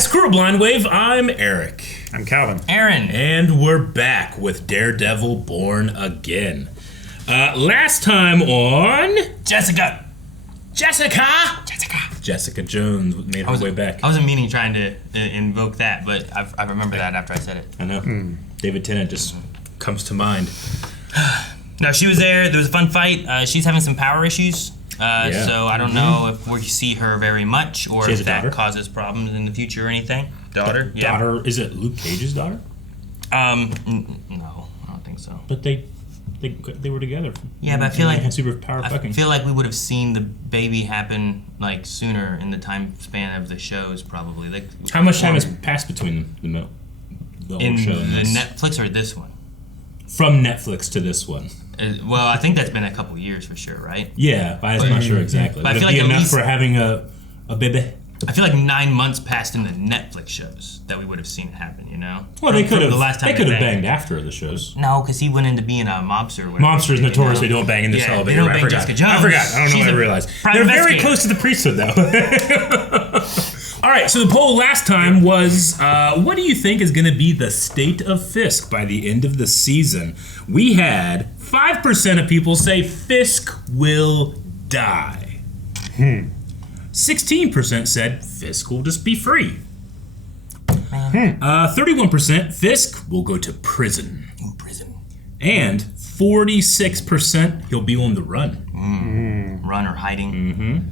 Squirrel Blind Wave, I'm Eric. I'm Calvin. Aaron. And we're back with Daredevil Born Again. Last time on... Jessica Jones made her way back. I wasn't meaning trying to invoke that, but I remember that after I said it. I know. David Tennant just comes to mind. No, she was there. There was a fun fight. She's having some power issues. So I don't know if we see her very much or if that causes problems in the future or anything. Daughter? Yeah. Daughter, is it Luke Cage's daughter? No, I don't think so. But they were together. Yeah, but I feel like fucking. I feel like we would have seen the baby happen like sooner in the time span of the shows, probably. Like, how much time has passed between the old show and the this? Netflix or this one? From Netflix to this one. Well, I think that's been a couple years for sure, right? Yeah, but I'm not sure exactly. But I Would feel it be like enough for having a baby? I feel like 9 months passed in the Netflix shows that we would have seen it happen, you know? Well, they could have. The last time they could have banged after the shows. No, because he went into being a mobster. Mobsters notoriously don't bang in this elevator. They don't bang Jessica Jones. I forgot. I don't know. I realized they're very close to the priesthood, though. All right. So the poll last time was, what do you think is going to be the state of Fisk by the end of the season? We had 5% of people say Fisk will die. 16% said Fisk will just be free. 31% Fisk will go to prison. And 46% he'll be on the run. Run or hiding.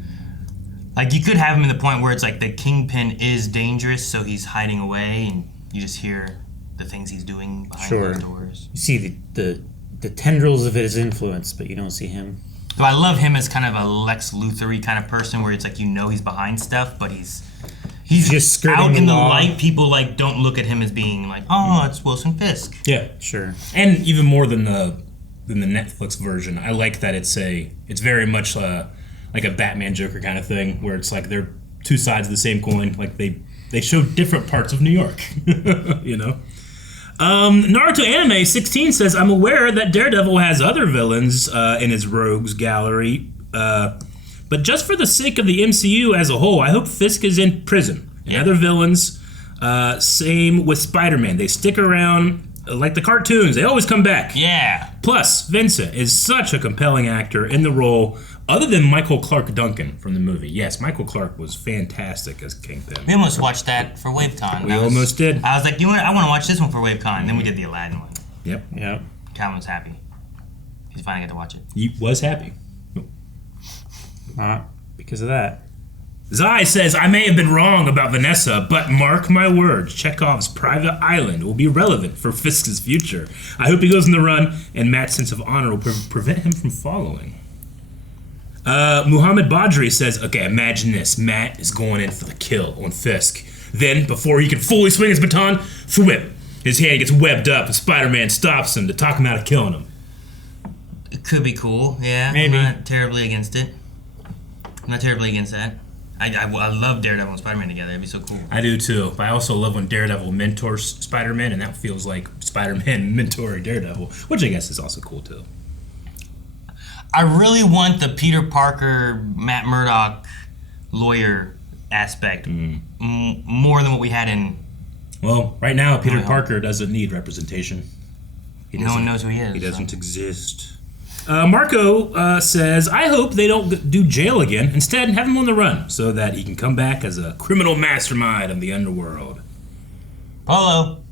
Like, you could have him in the point where it's like the Kingpin is dangerous, so he's hiding away, and you just hear the things he's doing behind closed doors. You see the tendrils of his influence, but you don't see him. So I love him as kind of a Lex Luthor-y kind of person, where it's like, you know, he's behind stuff, but he's just skirting out in the law. light. People like don't look at him as being like, oh, it's Wilson Fisk. Yeah, sure. And even more than the Netflix version, I like that it's very much like a Batman Joker kind of thing, where it's like they're two sides of the same coin. Like they show different parts of New York, you know. Naruto Anime 16 says, I'm aware that Daredevil has other villains in his rogues gallery, but just for the sake of the MCU as a whole, I hope Fisk is in prison. And other villains, same with Spider-Man. They stick around like the cartoons. They always come back. Yeah. Plus, Vincent is such a compelling actor in the role, other than Michael Clark Duncan from the movie. Yes, Michael Clark was fantastic as Kingpin. We almost watched that for WaveCon. We almost did. I was like, I want to watch this one for WaveCon. And then we did the Aladdin one. Yep. Calvin was happy. He's finally got to watch it. He was happy. Not because of that. Zai says, I may have been wrong about Vanessa, but mark my words, Chekhov's private island will be relevant for Fisk's future. I hope he goes on the run, and Matt's sense of honor will prevent him from following. Muhammad Badri says, okay, imagine this. Matt is going in for the kill on Fisk. Then, before he can fully swing his baton, whip. His hand gets webbed up, and Spider-Man stops him to talk him out of killing him. It could be cool, yeah. Maybe. I'm not terribly against it. I'm not terribly against that. I love Daredevil and Spider-Man together. It'd be so cool. I do too. But I also love when Daredevil mentors Spider-Man, and that feels like Spider-Man mentoring Daredevil, which I guess is also cool too. I really want the Peter Parker, Matt Murdock lawyer aspect more than what we had in... Well, right now, Peter Parker doesn't need representation. No one knows who he is. He doesn't exist. Marco says, I hope they don't do jail again. Instead, have him on the run so that he can come back as a criminal mastermind of the underworld. Polo.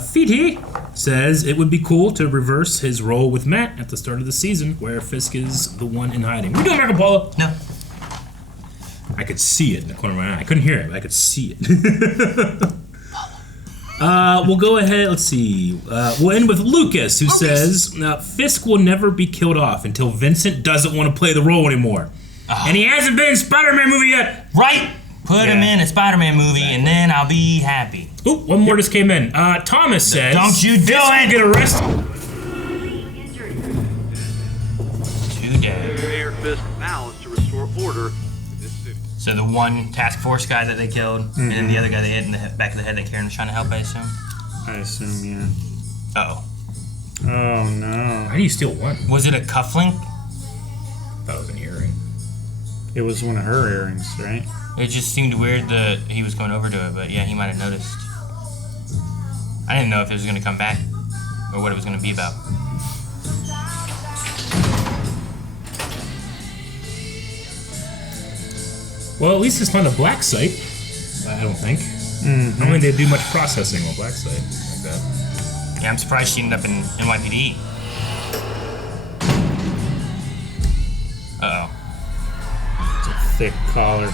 Fiti says it would be cool to reverse his role with Matt at the start of the season where Fisk is the one in hiding. What are you doing, Marco Polo? No. I could see it in the corner of my eye. I couldn't hear it, but I could see it. We'll go ahead. Let's see. We'll end with Lucas, who says Fisk will never be killed off until Vincent doesn't want to play the role anymore. And he hasn't been in a Spider-Man movie yet. Right? Put him in a Spider-Man movie, and then I'll be happy. Ooh, one more just came in. Thomas says, don't you do Fisk it! will get arrested. Today. Air Fisk vows to restore order in this city. So the one task force guy that they killed, and then the other guy they hit in the back of the head that Karen was trying to help, I assume? I assume, yeah. Uh-oh. Oh, no. How do you steal one? Was it a cufflink? That was an earring. It was one of her earrings, right? It just seemed weird that he was going over to it, but yeah, he might have noticed. I didn't know if it was going to come back or what it was going to be about. Well, at least it's not a black site. I don't think. I don't think they do much processing on black site like that. Yeah, I'm surprised she ended up in NYPD. Uh-oh. It's a thick collar.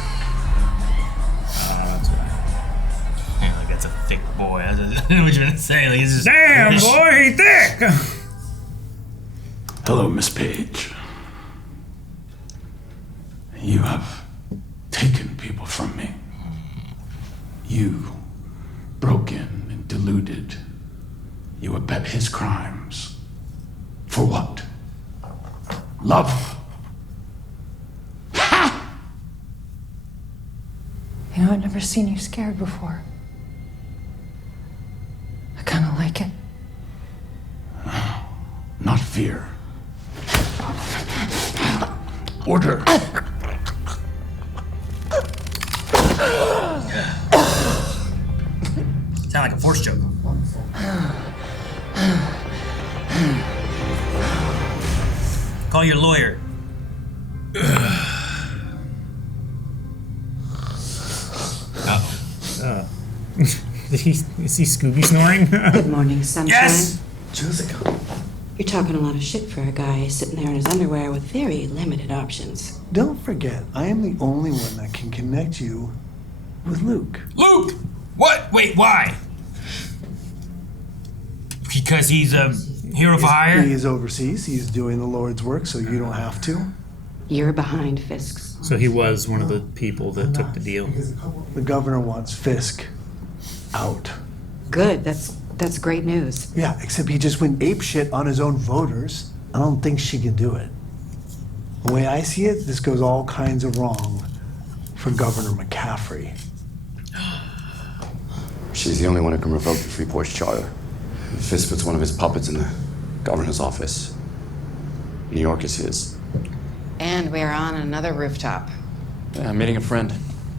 That's right. Yeah, like, that's a thick boy. I don't know what you're going to say. Like, it's just... Damn, boy, he thick! Hello, Miss Page. You have taken people from me. You broke in and deluded. You abet his crimes. For what? Love. Ha! You know, I've never seen you scared before. I kind of like it. Not fear. Order. Sound like a force choke. Call your lawyer. Is he Scooby snoring? Good morning, sunshine. Yes! Jessica. You're talking a lot of shit for a guy sitting there in his underwear with very limited options. Don't forget, I am the only one that can connect you with Luke. Luke! What? Wait, why? Because he's a hero for hire? He is overseas. He's doing the Lord's work, so you don't have to. You're behind Fisk's. So he was one of the people that took the deal. The governor wants Fisk out. Good, that's great news. Yeah, except he just went apeshit on his own voters. I don't think she can do it. The way I see it, this goes all kinds of wrong for Governor McCaffrey. She's the only one who can revoke the Freeport's charter. Fisk puts one of his puppets in the governor's office. New York is his. And we're on another rooftop. Yeah, I'm meeting a friend.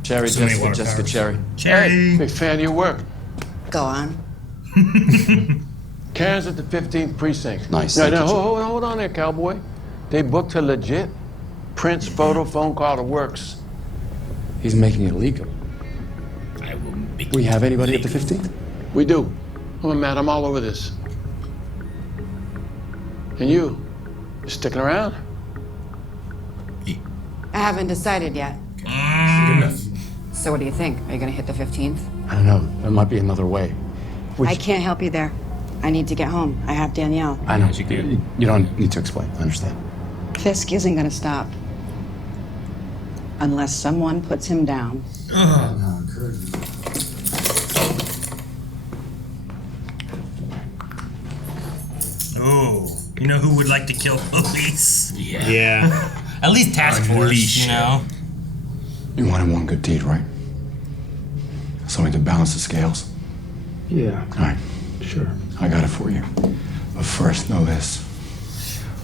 Cherry, So many water Jessica towers. Cherry. Cherry. Big fan of your work. Go on. Karen's at the 15th precinct. Nice, Now, thank you, hold on there, cowboy. They booked her legit. Prints, photo, phone call, the works. He's making it legal. I will make We have anybody at the 15th? We do. Oh, Matt, I'm all over this. And you sticking around? I haven't decided yet. Good enough. So what do you think? Are you gonna hit the 15th? I don't know. There might be another way. I can't help you there. I need to get home. I have Danielle. I know. Yes, you can. You don't need to explain. I understand. Fisk isn't gonna stop. Unless someone puts him down. Ooh. You know who would like to kill police? Yeah. At least task force, Unleash you know? You wanted one good deed, right? Something to balance the scales? Yeah, All right. sure. I got it for you. But first, know this.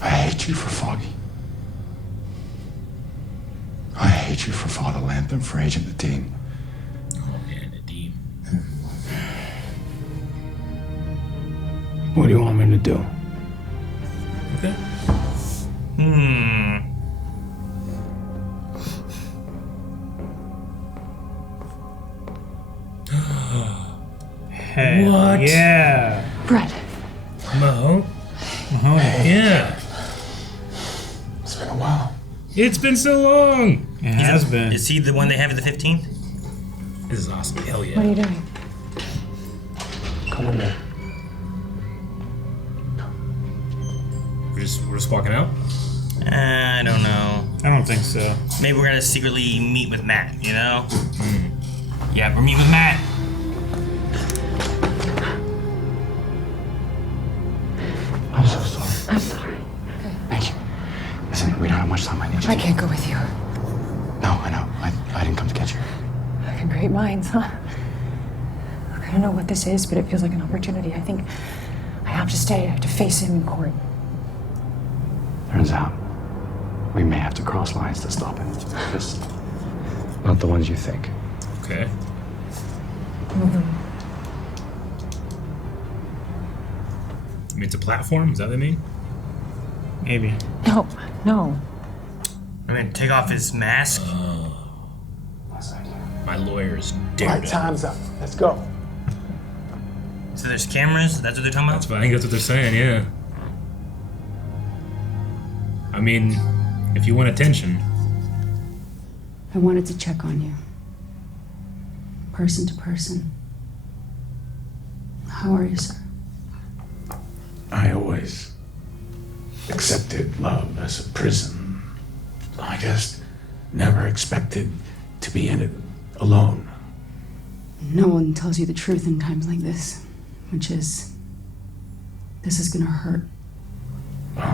I hate you for Foggy. I hate you for Father Lamp and for Agent Nadine. Oh, man, Nadine. What do you want me to do? Okay. Hey, What? yeah. Brett. Mahoney? Yeah. It's been a while. It's been so long. It has been. Is he the one they have at the 15th? This is awesome. Hell yeah. What are you doing? Come in there. We're just walking out? I don't know. I don't think so. Maybe we're gonna secretly meet with Matt, you know? Yeah, we're meeting with Matt. I'm so sorry. I'm sorry. Thank you. Listen, we don't have much time. I need you. I can't go with you. No, I know. I didn't come to get you. Great minds, huh? Look, I don't know what this is, but it feels like an opportunity. I think I have to stay. I have to face him in court. Turns out, we may have to cross lines to stop him. Just Not the ones you think. Okay. I mean, it's a platform? Is that what they mean? Maybe. No, no. I'm gonna take off his mask. My lawyer is All right, Daredevil. time's up. Let's go. So there's cameras. That's what they're talking about. I think that's what they're saying, yeah. I mean, if you want attention. I wanted to check on you. Person to person. How are you, sir? I always accepted love as a prison. I just never expected to be in it alone. No one tells you the truth in times like this, which is, this is gonna hurt. Well,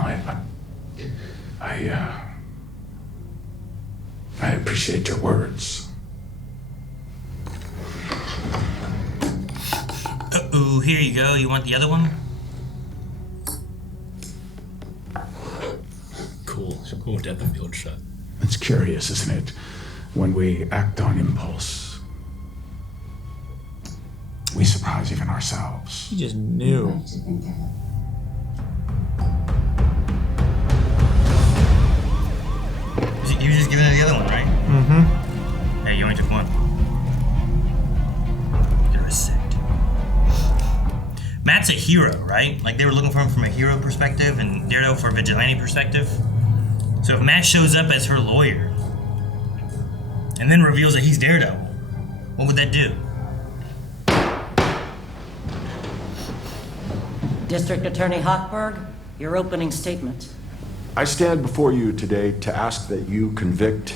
I appreciate your words. Uh-oh, here you go. You want the other one? Cool. Cool depth of field shot. It's curious, isn't it? When we act on impulse, we surprise even ourselves. He just knew. You was just giving it the other one, right? Mm-hmm. Hey, you only took one. Get a receipt. Matt's a hero, right? Like, they were looking for him from a hero perspective and Daredevil for a vigilante perspective. So if Matt shows up as her lawyer and then reveals that he's Daredevil, what would that do? District Attorney Hochberg, your opening statement. I stand before you today to ask that you convict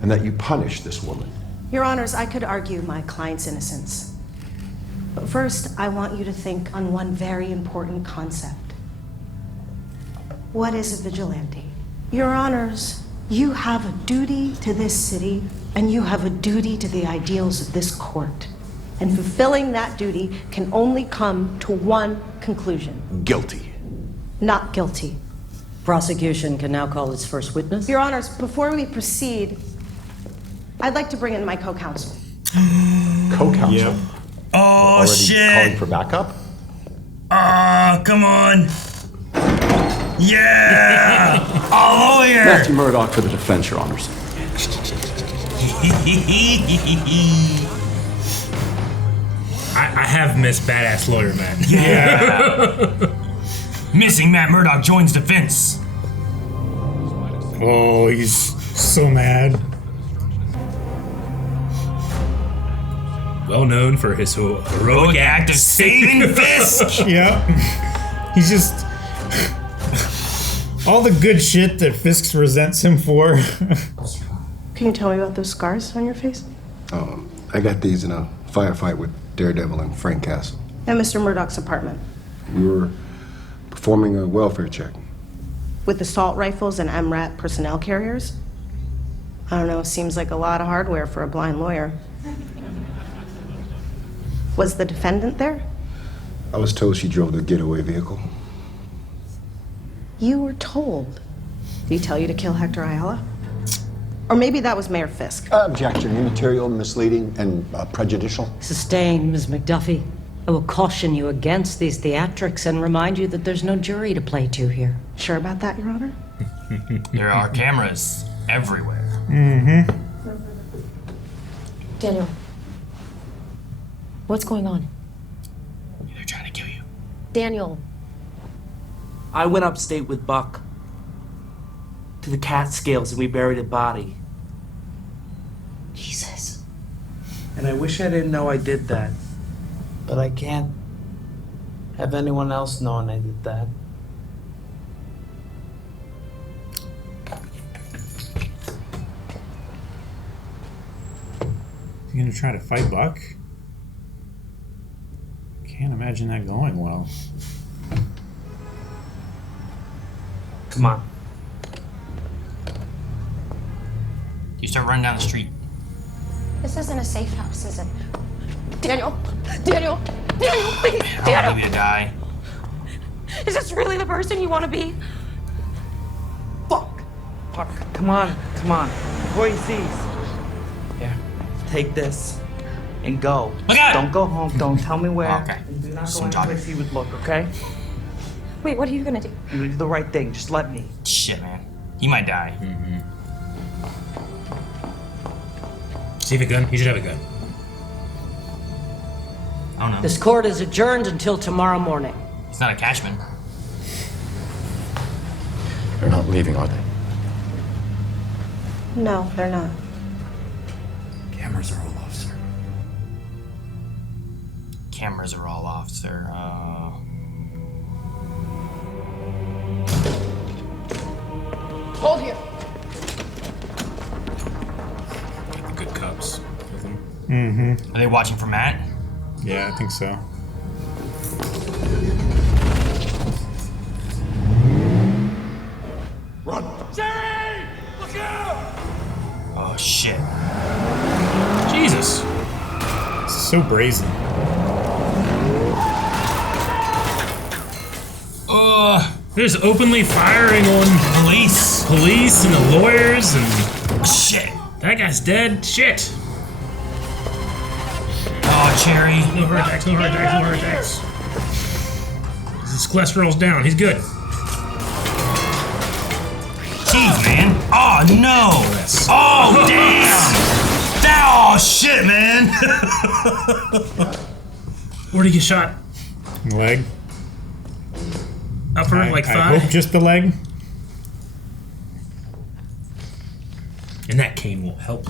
and that you punish this woman. Your Honors, I could argue my client's innocence. But first, I want you to think on one very important concept. What is a vigilante? Your Honors, you have a duty to this city, and you have a duty to the ideals of this court. And fulfilling that duty can only come to one conclusion. Guilty. Not guilty. Prosecution can now call its first witness. Your Honors, before we proceed, I'd like to bring in my co-counsel. Co-counsel? Yep. Oh, already shit! Calling for backup? Come on! Yeah! A lawyer! Matthew Murdoch for the defense, Your Honors. I have missed badass lawyer, man. Yeah! Missing Matt Murdock joins defense. Oh, he's so mad. Well known for his heroic act of saving Fisk. Yep. He's just all the good shit that Fisk resents him for. Can you tell me about those scars on your face? I got these in a firefight with Daredevil and Frank Castle. At Mr. Murdoch's apartment. We were performing a welfare check. With assault rifles and MRAT personnel carriers? I don't know, seems like a lot of hardware for a blind lawyer. Was the defendant there? I was told she drove the getaway vehicle. You were told. Did he tell you to kill Hector Ayala? Or maybe that was Mayor Fisk. Objection. Immaterial, misleading, and prejudicial. Sustained, Ms. McDuffie. I will caution you against these theatrics and remind you that there's no jury to play to here. Sure about that, Your Honor? There are cameras everywhere. Mm-hmm. Daniel, what's going on? They're trying to kill you. Daniel. I went upstate with Buck to the Catskills and we buried a body. Jesus. And I wish I didn't know I did that. But I can't have anyone else knowing I did that. You gonna try to fight Buck? Can't imagine that going well. Come on. You start running down the street. This isn't a safe house, is it? Daniel! Daniel! Daniel, please! I don't Daniel! want you to die. Is this really the person you want to be? Fuck! Fuck. Come on. Come on. Before he sees. take this and go. Look out! Don't go home. Don't tell me where. Okay. And do not go Some any talking. place he would look, okay? Wait, what are you gonna do? You do the right thing. Just let me. Shit, man. He might die. Does he have a gun? He should have a gun. I don't know. This court is adjourned until tomorrow morning. He's not a Cashman. They're not leaving, are they? No, they're not. Cameras are all off, sir. Cameras are all off, sir. Hold here. The good cops with him. Mm-hmm. Are they watching for Matt? Yeah, I think so. Run! Jerry! Look out! Oh, shit. Jesus. This is so brazen. They're just openly firing on police and the lawyers and shit. That guy's dead. Shit. Oh, Cherry. No heart attacks. No heart attacks. No heart attacks. His cholesterol's down. He's good. Jeez, man. Oh, no. Oh, damn. Oh, shit, man. Where'd he get shot? Leg. Upper, like I thigh? hope just the leg. And that cane will help.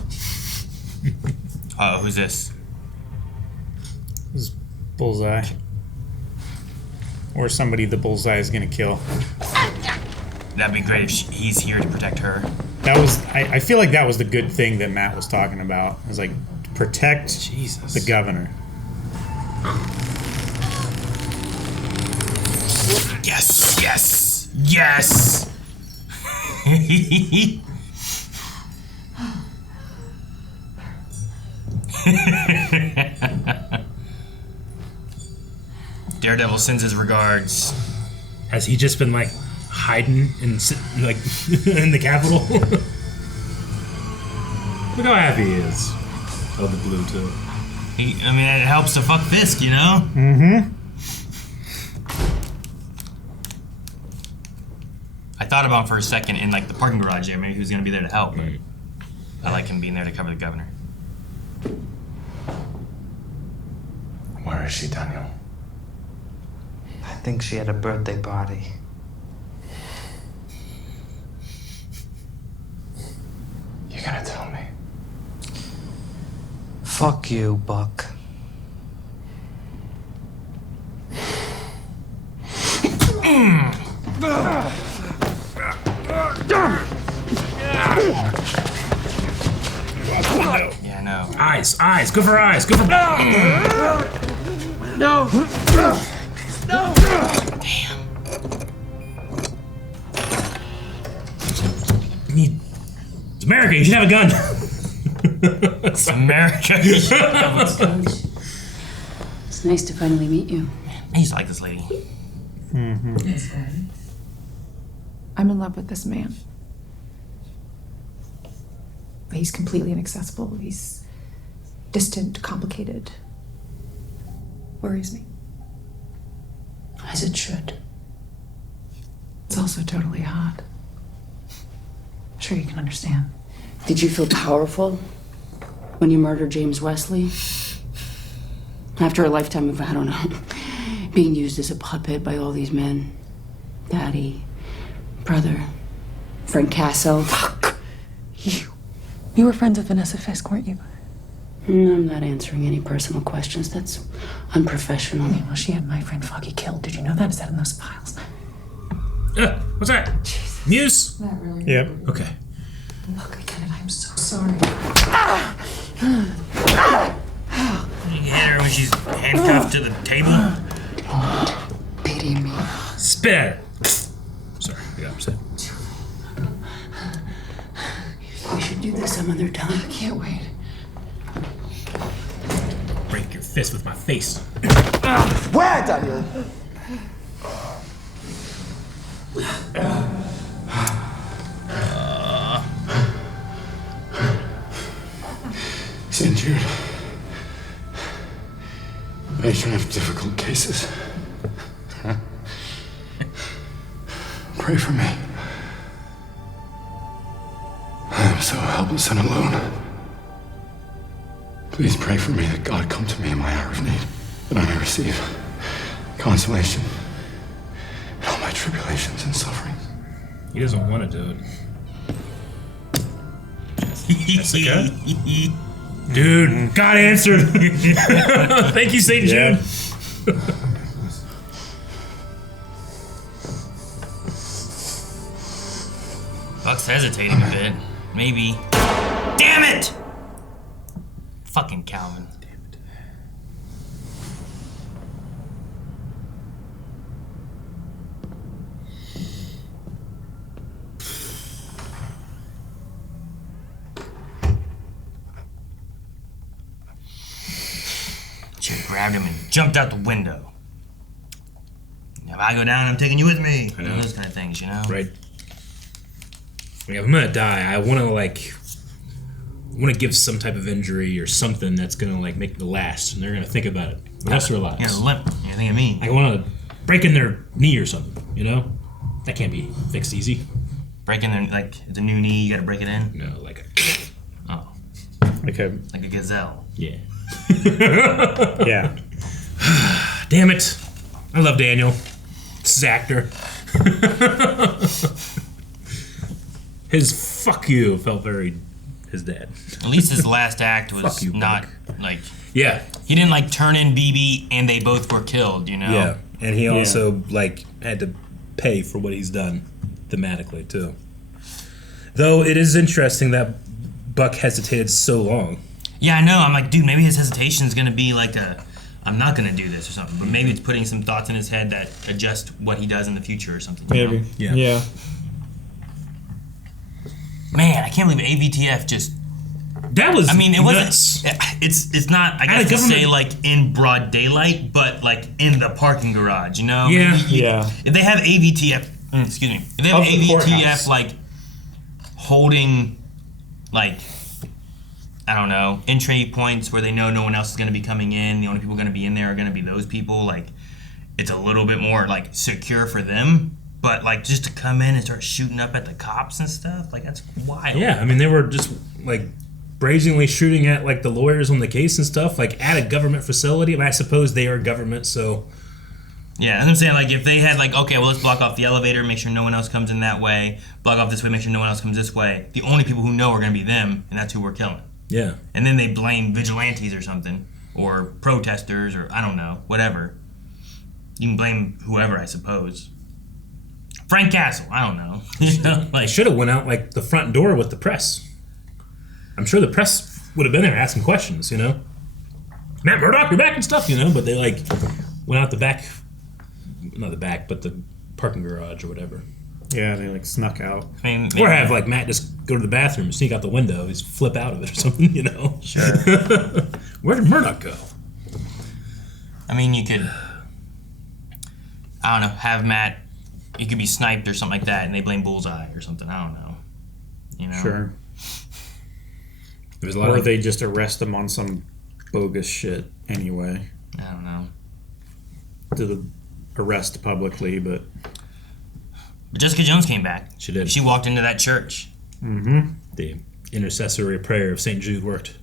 Who's this? This is Bullseye. Or somebody the Bullseye is gonna kill. That'd be great if he's here to protect her. That was, I feel like that was the good thing that Matt was talking about. It was like, protect the governor. Yes, yes, yes. Daredevil sends his regards. Has he just been like hiding in like in the Capitol? Look how happy he is. Oh, the blue too. I mean, it helps to fuck Fisk, you know? Mm-hmm. I thought about for a second in like the parking garage there, maybe he was gonna be there to help. But I like him being there to cover the governor. Where is she, Daniel? I think she had a birthday party. You gotta tell me. Fuck you, Buck. Yeah, I know. Eyes, eyes, go for eyes, go for. No! No! Damn. It's America, you should have a gun. It's America. It's nice to finally meet you. I used to like this lady. Mm-hmm. I'm in love with this man. But he's completely inaccessible. He's distant, complicated. Worries me. As it should. It's also totally hot. I'm sure you can understand. Did you feel powerful when you murdered James Wesley? After a lifetime of, I don't know, being used as a puppet by all these men. Daddy, brother, Frank Casso. Fuck! You were friends with Vanessa Fisk, weren't you? I'm not answering any personal questions. That's unprofessional. Yeah, well, she had my friend Foggy killed. Did you know that? Is that in those files? What's that? Jesus. Muse? That really. Yep. Okay. Look, I get it. I'm so sorry. You hit her when she's handcuffed to the table. Pity me. Spit at it. Sorry, I got upset. We should do this some other time. I can't wait. Break your fist with my face. Where, Daniel? Sin. Jude. I should have difficult cases. Pray for me. I am so helpless and alone. Please pray for me that God come to me in my hour of need, that I may receive consolation in all my tribulations and sufferings. He doesn't want to do it. Jessica? Dude, God answered. Thank you, St. Jude. Buck's hesitating a bit. Maybe. Damn it! Fucking Calvin. Damn it. Should have grabbed him and jumped out the window. If I go down, I'm taking you with me. I know. Those kind of things, you know? Right. Like, if I'm gonna die, I want to give some type of injury or something that's gonna like make it last, and they're gonna think about it the rest of their lives. You're limp. You think of me? I want to break in their knee or something. You know, that can't be fixed easy. Break in their like it's a new knee. You gotta break it in. No, like a like a gazelle. Yeah. Yeah. Damn it! I love Daniel. This is actor. His fuck you felt very his dad. At least his last act was Fuck you, not like. Yeah. He didn't like turn in BB and they both were killed. You know. Yeah, and he also like had to pay for what he's done thematically too. Though it is interesting that Buck hesitated so long. Yeah, I know. I'm like, dude, maybe his hesitation is gonna be like I'm not gonna do this or something. But maybe it's putting some thoughts in his head that adjust what he does in the future or something. You know? Yeah. Man, I can't believe AVTF just. That was. I mean, it nuts. wasn't. It's not. I guess to say like in broad daylight, but like in the parking garage. You know. Yeah. If they have AVTF, excuse me. If they have Of the AVTF courthouse. like holding, like, I don't know, entry points where they know no one else is going to be coming in. The only people going to be in there are going to be those people. Like, it's a little bit more like secure for them. But like just to come in and start shooting up at the cops and stuff, like that's wild. Yeah, I mean they were just like brazenly shooting at like the lawyers on the case and stuff, like at a government facility. And I suppose they are government, so. Yeah, and I'm saying like if they had like, okay, well let's block off the elevator, make sure no one else comes in that way. Block off this way, make sure no one else comes this way. The only people who know are going to be them, and that's who we're killing. Yeah. And then they blame vigilantes or something, or protesters, or I don't know, whatever. You can blame whoever, I suppose. Frank Castle, I don't know. You know, Like should have went out like the front door with the press. I'm sure the press would have been there asking questions, you know. Matt Murdock, you're back and stuff, you know. But they like went out the back, not the back, but the parking garage or whatever. Yeah, they like snuck out. I mean, Or have like Matt just go to the bathroom, and sneak out the window, just flip out of it or something, you know. Sure. Where did Murdock go? I mean, you could, I don't know, have Matt. He could be sniped or something like that, and they blame Bullseye or something. I don't know. You know. Sure. There's a lot Or of they just arrest him on some bogus shit anyway. I don't know. To the arrest publicly, but Jessica Jones came back. She did. She walked into that church. the intercessory prayer of St. Jude worked.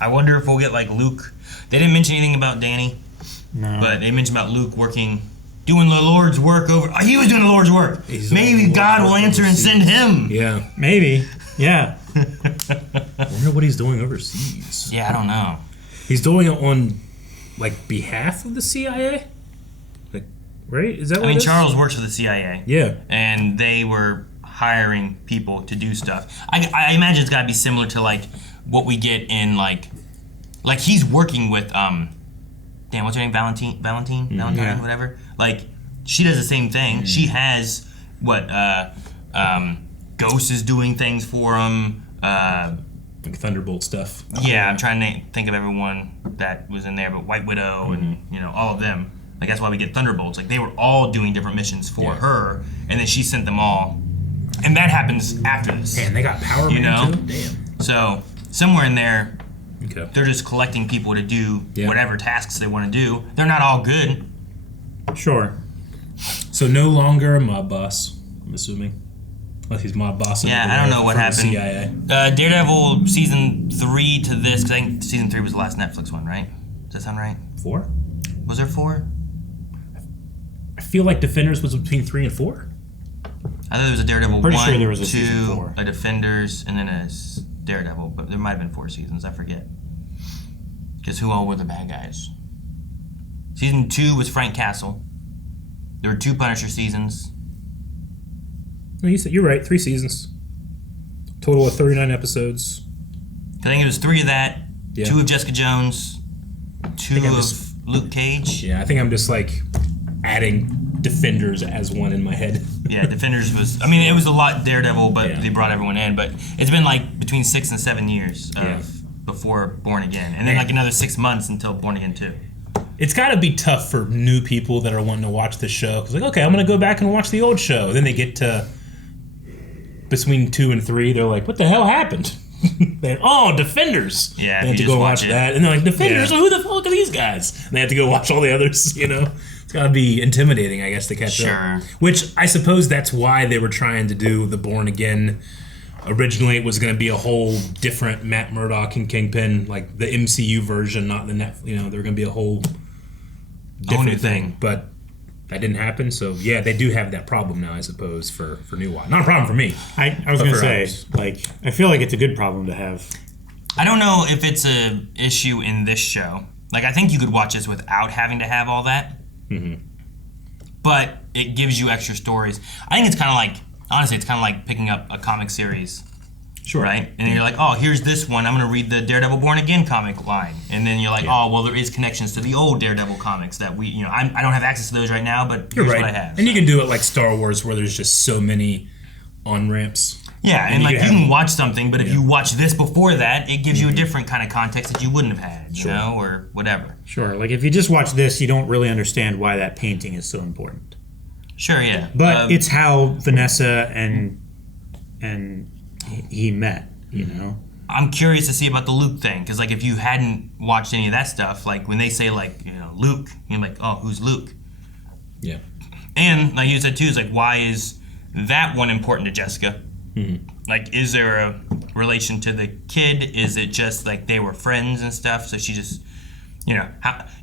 I wonder if we'll get like Luke. They didn't mention anything about Danny, no. but they mentioned about Luke doing the Lord's work over. He was doing the Lord's work. Maybe God will answer and send him. Yeah. Maybe. Yeah. I wonder what he's doing overseas. Yeah, I don't know. He's doing it on, like, behalf of the CIA? Like, right? Is that what I mean, it is? Charles works for the CIA. Yeah. And they were hiring people to do stuff. I imagine it's got to be similar to, like, what we get in, like he's working with, damn, what's her name? Valentine, Yeah. whatever. Like, she does the same thing. She has, Ghost is doing things for him. Like Thunderbolt stuff. Yeah, I'm trying to think of everyone that was in there, but White Widow and, all of them. Like, that's why we get Thunderbolts. Like, they were all doing different missions for her, and then she sent them all. And that happens after this. Man, they got Power you Man know? too? Damn. So, somewhere in there, Okay. they're just collecting people to do whatever tasks they want to do. They're not all good. Sure. So no longer a mob boss, I'm assuming. Unless he's mob boss. Yeah, I don't know what happened. CIA. Daredevil season 3 to this, because I think season 3 was the last Netflix one, right? Does that sound right? 4? Was there 4? I feel like Defenders was between 3 and 4. I thought there was a Daredevil Pretty 1, sure there was a 2, season 4. a Defenders, and then a Daredevil, but there might have been 4 seasons, I forget. Because who all were the bad guys? Season 2 was Frank Castle. There were 2 Punisher seasons. No, you're right, 3 seasons. Total of 39 episodes. I think it was 3 of that, Yeah. 2 of Jessica Jones, 2 I'm of just- Luke Cage. Yeah, I think I'm just like adding Defenders as one in my head. Yeah, Defenders was... I mean, it was a lot Daredevil, but they brought everyone in. But it's been like between 6 and 7 years before Born Again. And then like another 6 months until Born Again 2. It's got to be tough for new people that are wanting to watch the show. Because like, okay, I'm going to go back and watch the old show. Then they get to between 2 and 3. They're like, what the hell happened? Defenders. Yeah, they have to go watch that. And they're like, Defenders? Who the fuck are these guys? And they have to go watch all the others, you know? It's got to be intimidating, I guess, to catch up. Which I suppose that's why they were trying to do the Born Again. Originally, it was going to be a whole different Matt Murdock and Kingpin, like the MCU version, not the net. You know, they were going to be a whole different thing. But that didn't happen. So yeah, they do have that problem now, I suppose, for New Watch. Not a problem for me. I was going to say, like, I feel like it's a good problem to have. I don't know if it's a issue in this show. Like, I think you could watch this without having to have all that. Mm-hmm. But it gives you extra stories. I think it's kind of like, honestly, it's kind of like picking up a comic series. Sure. Right? And then you're like, oh, here's this one. I'm going to read the Daredevil Born Again comic line. And then you're like, oh, well, there is connections to the old Daredevil comics that we, you know, I don't have access to those right now, but here's what I have. And you can do it like Star Wars, where there's just so many on-ramps. Yeah, and like you can watch something, but if you watch this before that, it gives you a different kind of context that you wouldn't have had, you know, or whatever. Sure. Like if you just watch this, you don't really understand why that painting is so important. Sure, yeah. But it's how Vanessa and he met, you know? I'm curious to see about the Luke thing, because like if you hadn't watched any of that stuff, like when they say like, you know, Luke, you're like, oh, who's Luke? Yeah. And like you said too, is like, why is that one important to Jessica? Mm-hmm. Like, is there a relation to the kid? Is it just like they were friends and stuff? So she just, you know,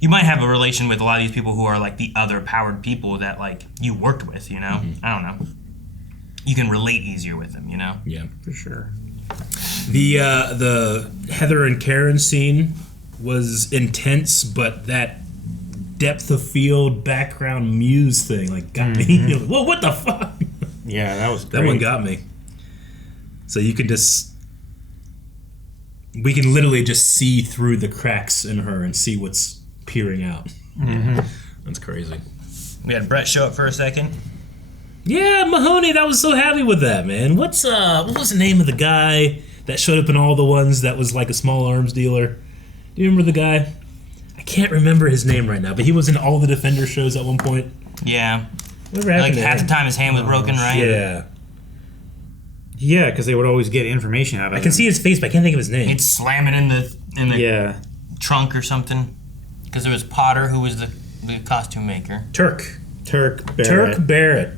you might have a relation with a lot of these people who are like the other powered people that like you worked with, you know? I don't know. You can relate easier with them, you know? Yeah, for sure. The Heather and Karen scene was intense, but that depth of field background muse thing like got me. Whoa, what the fuck? Yeah, that was great. That one got me. So you can we can literally just see through the cracks in her and see what's peering out. Mm-hmm. That's crazy. We had Brett show up for a second. Yeah, Mahoney, that was so happy with that, man. What was the name of the guy that showed up in all the ones that was like a small arms dealer? Do you remember the guy? I can't remember his name right now, but he was in all the Defender shows at one point. Yeah. Whatever happened like half the time his hand was broken, right? Yeah. Yeah, because they would always get information out of it. I can see his face, but I can't think of his name. He'd slam it in the trunk or something. Because there was Potter, who was the costume maker. Turk Barrett.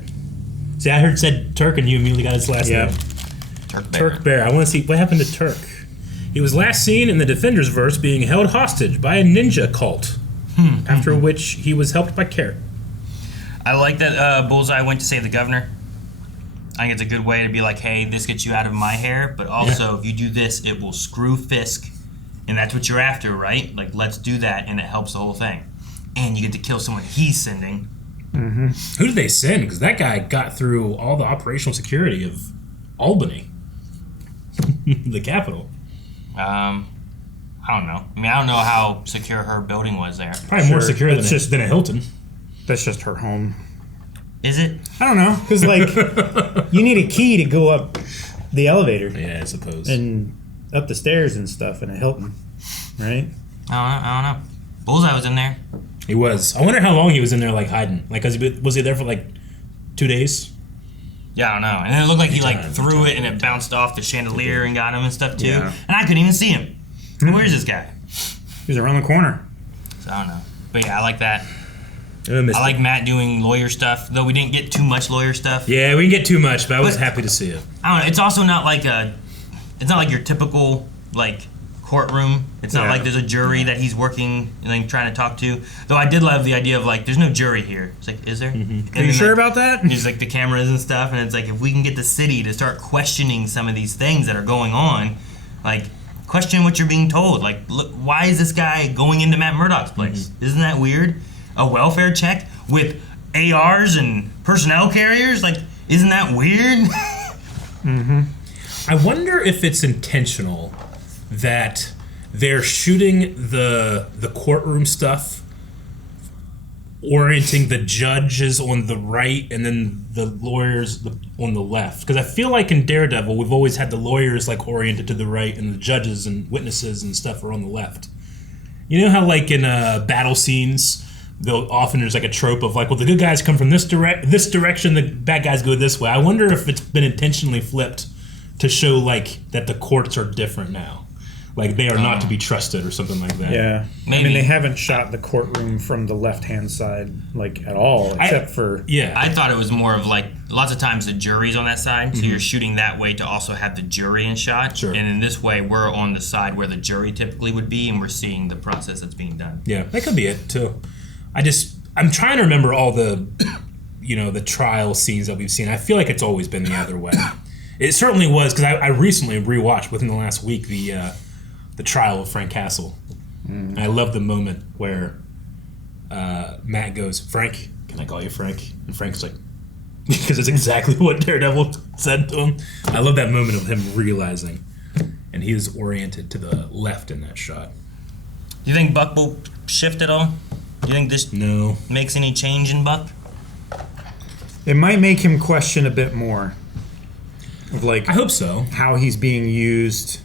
See, I heard said Turk, and you immediately got his last name. Turk Barrett. I want to see what happened to Turk. He was last seen in the Defenders verse being held hostage by a ninja cult. After which he was helped by Carrot. I like that Bullseye went to save the governor. I think it's a good way to be like, hey, this gets you out of my hair, but also if you do this, it will screw Fisk, and that's what you're after, right? Like, let's do that, and it helps the whole thing. And you get to kill someone he's sending. Mm-hmm. Who did they send? Because that guy got through all the operational security of Albany, the capital. I don't know. I mean, I don't know how secure her building was there. Probably more secure than a Hilton. That's just her home. Is it? I don't know, because like you need a key to go up the elevator. Yeah, I suppose. And up the stairs and stuff in a Hilton, right? I don't know. Bullseye was in there. He was. I wonder how long he was in there, like hiding. Like, was he there for like 2 days? Yeah, I don't know. And then it looked like he like threw it and it bounced off the chandelier and got him and stuff too. Yeah. And I couldn't even see him. Where's this guy? He's around the corner. So I don't know. But yeah, I like that. I like Matt doing lawyer stuff, though we didn't get too much lawyer stuff. Yeah, we didn't get too much, but I was happy to see it. I don't know. It's also not like it's not like your typical like courtroom. It's not like there's a jury that he's working and like trying to talk to. Though I did love the idea of like, there's no jury here. It's like, is there? Are you sure about that? There's like the cameras and stuff, and it's like if we can get the city to start questioning some of these things that are going on, like question what you're being told. Like, look, why is this guy going into Matt Murdock's place? Isn't that weird? A welfare check with ARs and personnel carriers? Like, isn't that weird? I wonder if it's intentional that they're shooting the courtroom stuff, orienting the judges on the right and then the lawyers on the left. Because I feel like in Daredevil, we've always had the lawyers like oriented to the right and the judges and witnesses and stuff are on the left. You know how like in battle scenes, often there's like a trope of like, well, the good guys come from this direction, the bad guys go this way. I wonder if it's been intentionally flipped to show like that the courts are different now. Like they are not to be trusted or something like that. Yeah. Maybe. I mean, they haven't shot the courtroom from the left-hand side like at all, except for... Yeah. I thought it was more of like, lots of times the jury's on that side, so you're shooting that way to also have the jury in shot. Sure. And in this way, we're on the side where the jury typically would be, and we're seeing the process that's being done. Yeah, that could be it too. I'm trying to remember all the, the trial scenes that we've seen. I feel like it's always been the other way. It certainly was, because I recently rewatched within the last week the trial of Frank Castle. And I love the moment where Matt goes, "Frank, can I call you Frank?" And Frank's like, because it's exactly what Daredevil said to him. I love that moment of him realizing, and he is oriented to the left in that shot. Do you think Buck will shift at all? Do you think this makes any change in Buck? It might make him question a bit more of like, I hope so, how he's being used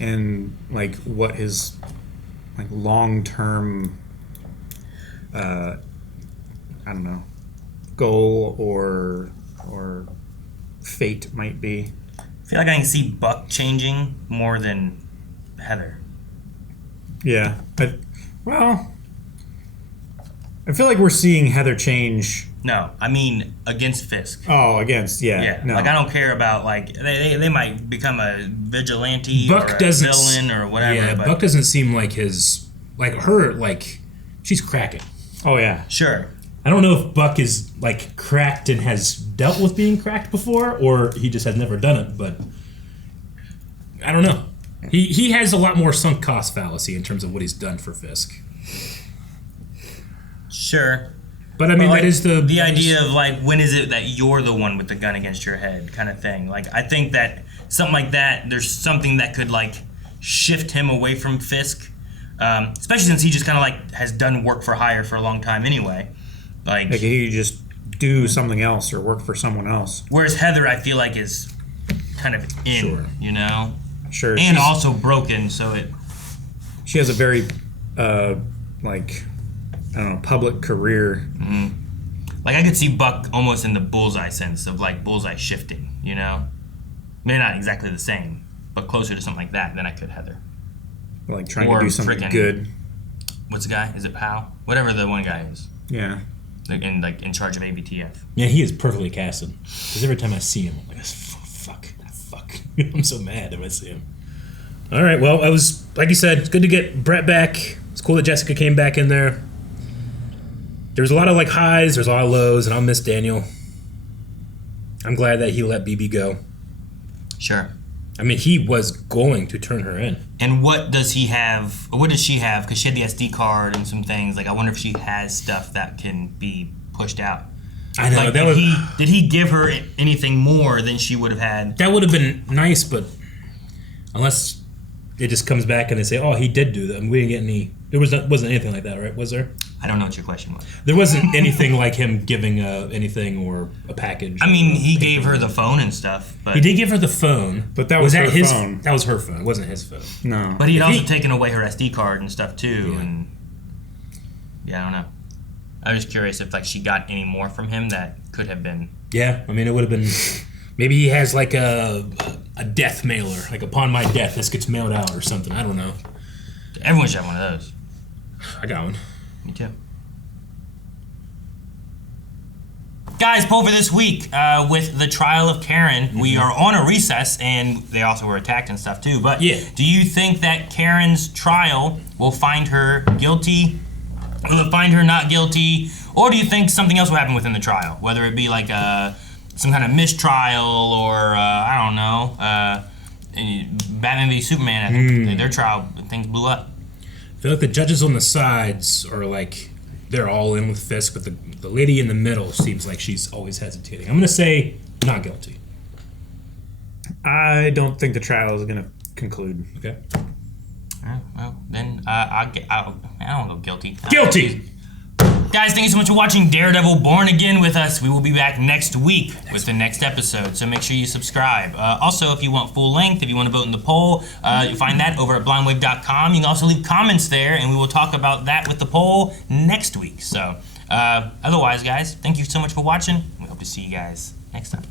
and like what his like long-term I don't know, goal or fate might be. I feel like I can see Buck changing more than Heather. Yeah. I feel like we're seeing Heather change. No, I mean against Fisk. Oh, against, yeah. Yeah, No. like I don't care about like they might become a vigilante Buck or a doesn't villain or whatever. Yeah, but Buck doesn't seem like she's cracking. Oh yeah, sure. I don't know if Buck is like cracked and has dealt with being cracked before, or he just has never done it. But I don't know. He has a lot more sunk cost fallacy in terms of what he's done for Fisk. Sure. But I mean, like, that is the idea of like, when is it that you're the one with the gun against your head kind of thing. Like, I think that something like that, there's something that could like shift him away from Fisk, especially since he just kind of like has done work for hire for a long time anyway. Like he could just do something else or work for someone else. Whereas Heather, I feel like, is kind of in, you know? Sure. And also broken, so she has a very like, I don't know, public career. Mm-hmm. Like I could see Buck almost in the Bullseye sense of like Bullseye shifting, you know? Maybe not exactly the same, but closer to something like that than I could Heather. Like trying to do something good. What's the guy? Is it Powell? Whatever the one guy is. Yeah. Like in charge of ABTF. Yeah, he is perfectly casted. Because every time I see him, I'm like, fuck. I'm so mad if I see him. All right, well, I was, like you said, it's good to get Brett back. It's cool that Jessica came back in there. There's a lot of like highs, there's a lot of lows, and I'll miss Daniel. I'm glad that he let BB go. Sure. I mean, he was going to turn her in. And what does he have, or what does she have? Because she had the SD card and some things. Like, I wonder if she has stuff that can be pushed out. I know. Like, did he give her anything more than she would have had? That would have been nice, but unless it just comes back and they say, oh, he did do that. I mean, we didn't get any. There wasn't anything like that, right? Was there? I don't know what your question was. There wasn't anything like him giving anything or a package. I mean, he gave her the phone and stuff. But he did give her the phone. But that was her his phone. That was her phone. It wasn't his phone. No. But he had also taken away her SD card and stuff, too. Yeah. And yeah, I don't know. I was just curious if like she got any more from him that could have been. Yeah, I mean, it would have been. Maybe he has like a death mailer, like upon my death, this gets mailed out or something. I don't know. Everyone should have one of those. I got one. Me too. Guys, poll for this week with the trial of Karen. We are on a recess, and they also were attacked and stuff too. But yeah, do you think that Karen's trial will find her guilty? Will it find her not guilty? Or do you think something else will happen within the trial? Whether it be like some kind of mistrial or, I don't know, Batman v Superman, I think their trial, things blew up. I feel like the judges on the sides are like, they're all in with Fisk, but the lady in the middle seems like she's always hesitating. I'm going to say not guilty. I don't think the trial is going to conclude. Okay. All right, well, then I don't go guilty. Guilty! Guys, thank you so much for watching Daredevil Born Again with us. We will be back next week with the next episode, so make sure you subscribe. Also, if you want full length, if you want to vote in the poll, you'll find that over at blindwave.com. You can also leave comments there, and we will talk about that with the poll next week. So, otherwise, guys, thank you so much for watching. We hope to see you guys next time.